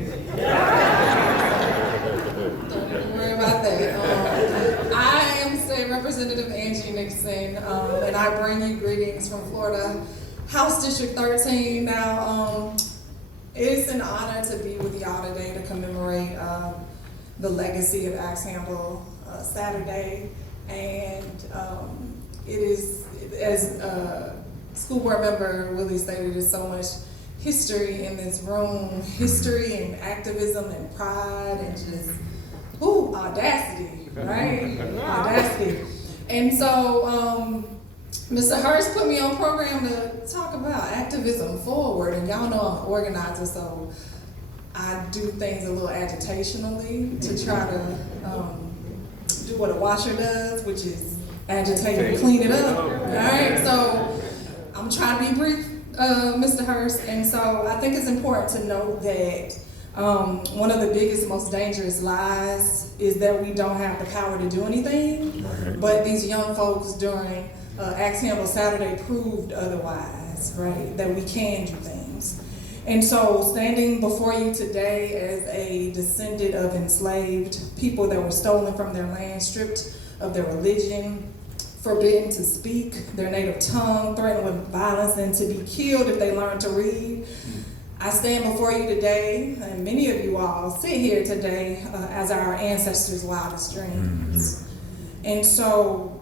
Don't even worry about that. I am State Representative Angie Nixon, and I bring you greetings from Florida House District 13. Now, it's an honor to be with y'all today to commemorate the legacy of Axe Handle Saturday, and it is, as school board member Willie stated, there's so much history in this room, history and activism and pride and just, audacity, right? Audacity. And so, Mr. Hurst put me on program to talk about activism forward, and y'all know I'm an organizer, so I do things a little agitationally to try to do what a washer does, which is agitate and clean it up. All right, so I'm trying to be brief, Mr. Hurst, and so I think it's important to note that one of the biggest, most dangerous lies is that we don't have the power to do anything, but these young folks during Axe Handle Saturday proved otherwise, right? That we can do things. And so standing before you today as a descendant of enslaved people that were stolen from their land, stripped of their religion, forbidden to speak their native tongue, threatened with violence and to be killed if they learn to read, I stand before you today, and many of you all sit here today as our ancestors' wildest dreams. And so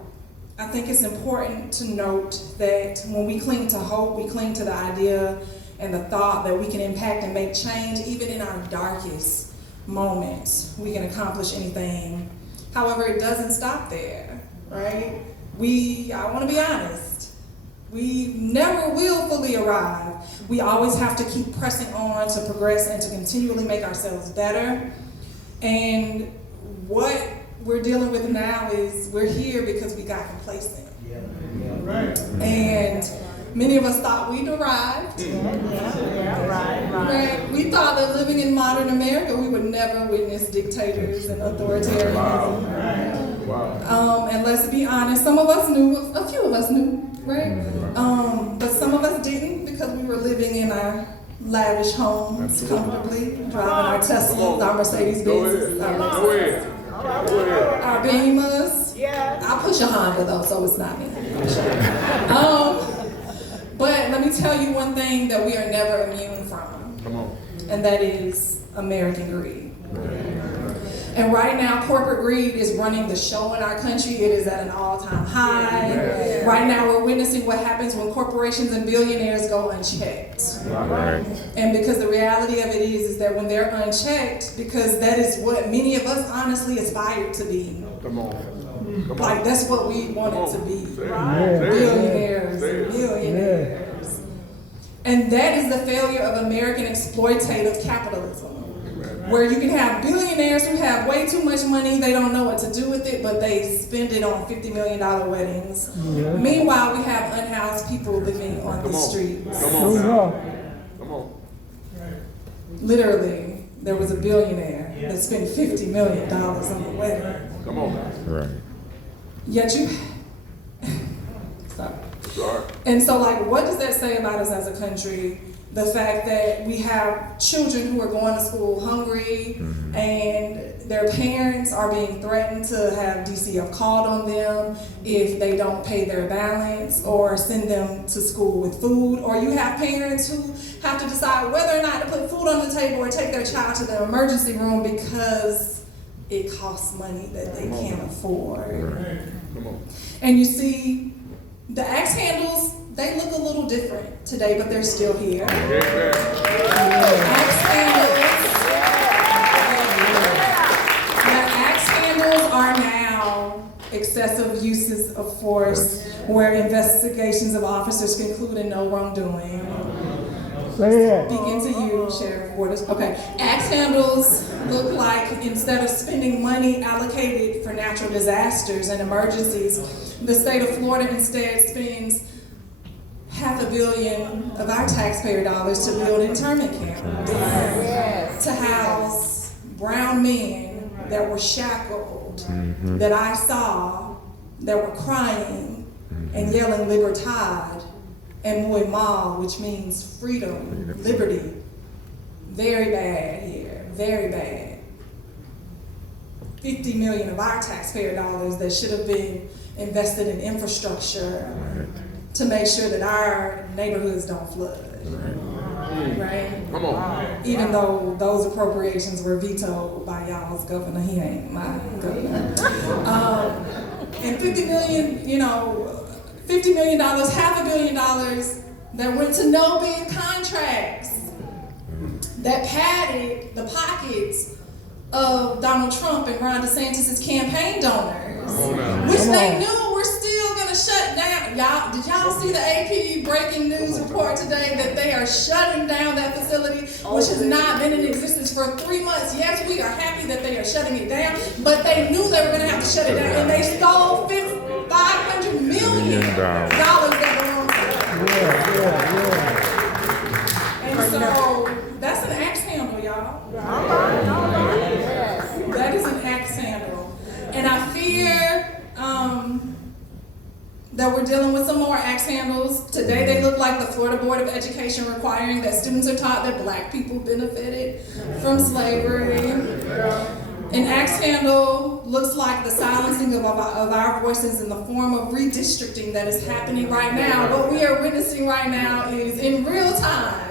I think it's important to note that when we cling to hope, we cling to the idea and the thought that we can impact and make change, even in our darkest moments, we can accomplish anything. However, it doesn't stop there, right? I want to be honest, we never will fully arrive. We always have to keep pressing on to progress and to continually make ourselves better. And what we're dealing with now is we're here because we got complacent. And many of us thought we'd arrived. Right. We thought that living in modern America, we would never witness dictators and authoritarianism. And let's be honest, some of us knew, a few of us knew, right? But some of us didn't because we were living in our lavish homes comfortably, driving our Teslas, our Mercedes-Benzes, our Beamers. I'll push a Honda though, so it's not me. But let me tell you one thing that we are never immune from. And that is American greed. And right now, corporate greed is running the show in our country. It is at an all-time high. Right now, we're witnessing what happens when corporations and billionaires go unchecked. And because the reality of it is that when they're unchecked, because that is what many of us honestly aspire to be. Like, that's what we wanted to be. Billionaires and millionaires. And that is the failure of American exploitative capitalism, where you can have billionaires who have way too much money, they don't know what to do with it, but they spend it on $50 million weddings. Meanwhile, we have unhoused people living on the streets. Literally, there was a billionaire that spent $50 million on a wedding. Yet you, sorry. And so, like, what does that say about us as a country? The fact that we have children who are going to school hungry and their parents are being threatened to have DCF called on them if they don't pay their balance or send them to school with food. Or you have parents who have to decide whether or not to put food on the table or take their child to the emergency room because it costs money that they can't afford. And you see, the axe handles, they look a little different today, but they're still here. Axe handles are now excessive uses of force where investigations of officers conclude in no wrongdoing. Speaking to you, Sheriff Waters. Okay, axe handles look like instead of spending money allocated for natural disasters and emergencies, the state of Florida instead spends $500 million of our taxpayer dollars to build internment camps, to house brown men that were shackled, that I saw, that were crying and yelling Libertad and Muy Mal, which means freedom, liberty. very bad here, very bad. 50 million of our taxpayer dollars that should have been invested in infrastructure to make sure that our neighborhoods don't flood. Right? Come on. Even though those appropriations were vetoed by y'all's governor, he ain't my governor. And 50 million, $50 million, $500 million that went to no bid contracts that padded the pockets of Donald Trump and Ron DeSantis' campaign donors, which they knew were still going to shut down. Y'all, did y'all see the AP breaking news report today that they are shutting down that facility, which has not been in existence for 3 months? Yes, we are happy that they are shutting it down, but they knew they were going to have to shut it down, and they stole $500 million that belonged to them. And so that's an axe handle, y'all. That is an axe handle. And I fear that we're dealing with some more axe handles. Today they look like the Florida Board of Education requiring that students are taught that Black people benefited from slavery. An axe handle looks like the silencing of our voices in the form of redistricting that is happening right now. What we are witnessing right now is, in real time,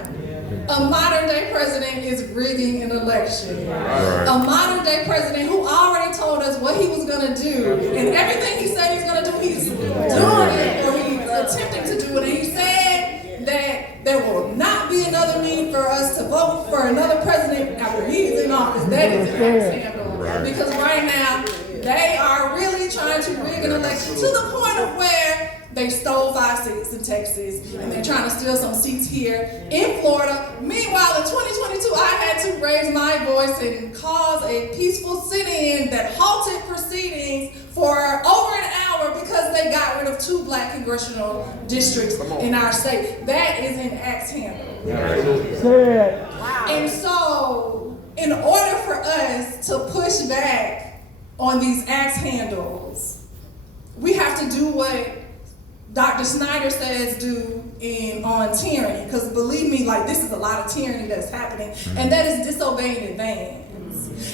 a modern-day president is rigging an election. A modern-day president who already told us what he was going to do, and everything he said he's going to do, he's doing it, or he's attempting to do it. And he said that there will not be another need for us to vote for another president after he is in office. That is an axe handle. Because right now, they are really trying to rig an election to the point of where they stole 5 seats in Texas, and they're trying to steal some seats here in Florida. Meanwhile, in 2022, I had to raise my voice and cause a peaceful sit-in that halted proceedings for over an hour because they got rid of 2 Black congressional districts in our state. That is an axe handle. And so, in order for us to push back on these axe handles, we have to do what Dr. Snyder says do on tyranny, because believe me, this is a lot of tyranny that's happening, and that is disobeying advance.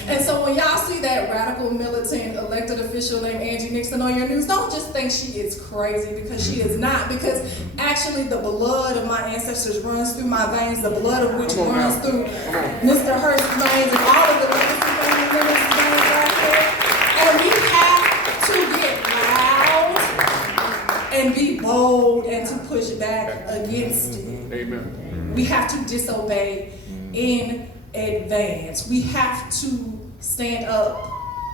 And so when y'all see that radical militant elected official named Angie Nixon on your news, don't just think she is crazy, because she is not, because actually the blood of my ancestors runs through my veins, the blood of which runs through Mr. Hurst's veins and all of the legacy family members' veins right there. And we have to get loud and be bold and to push back against it. Amen. We have to disobey in advance. We have to stand up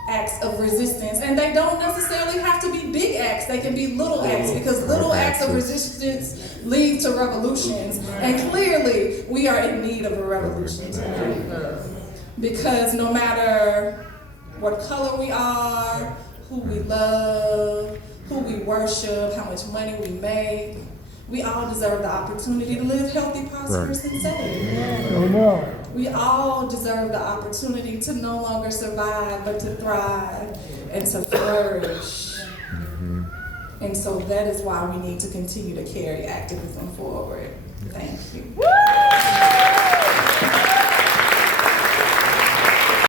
acts of resistance, and they don't necessarily have to be big acts. They can be little acts, because little acts of resistance lead to revolutions, and clearly we are in need of a revolution today. Because no matter what color we are, who we love, who we worship, how much money we make, we all deserve the opportunity to live healthy, prosperous, and safe. We all deserve the opportunity to no longer survive, but to thrive and to flourish. And so that is why we need to continue to carry activism forward. Thank you.